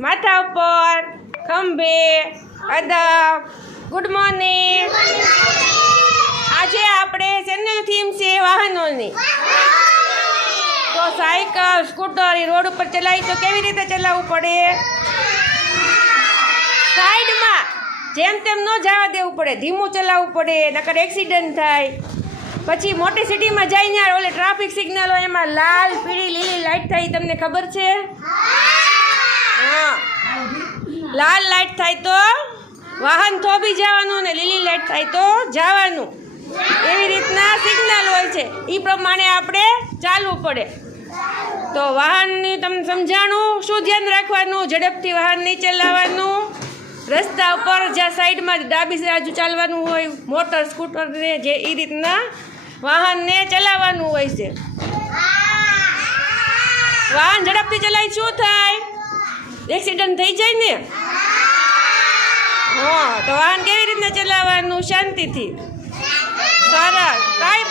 માથા ઉપર, ખંભે, અદબ, ગુડ મોર્નિંગ. આજે આપણે શેની થીમ છે? વાહનોની. તો સાયકલ, સ્કૂટર એ રોડ ઉપર ચલાવી તો કેવી રીતે ચલાવવું પડે? સાઈડમાં, જેમ તેમ ન જવા દેવું પડે, ધીમું ચલાવવું પડે, નકર એક્સિડન્ટ થાય. પછી મોટી સિટીમાં જઈને ઓલે ટ્રાફિક સિગ્નલ હોય એમાં લાલ, પીળી, લીલી લાઈટ થાય, તમને ખબર છે? હા, લાલ લાઈટ થાય તો વાહન થોભી જવાનું ને લીલી લાઈટ થાય તો જવાનું. એવી રીતના સિગ્નલ હોય છે, એ પ્રમાણે આપણે ચાલવું પડે. તો વાહનની તમને સમજાણું, શું ધ્યાન રાખવાનું? ઝડપથી વાહન નહીં ચલાવવાનું. રસ્તા ઉપર જ્યાં સાઈડમાં ડાબી બાજુ ચાલવાનું હોય, મોટર સ્કૂટરને જે એ રીતના વાહનને ચલાવવાનું હોય છે. વાહન ઝડપથી ચલાવી શું થાય? એક્સિડન્ટ થઈ જાય ને. હા, તો વાહન કેવી રીતના ચલાવવાનું? શાંતિથી. સરસ. કાંઈ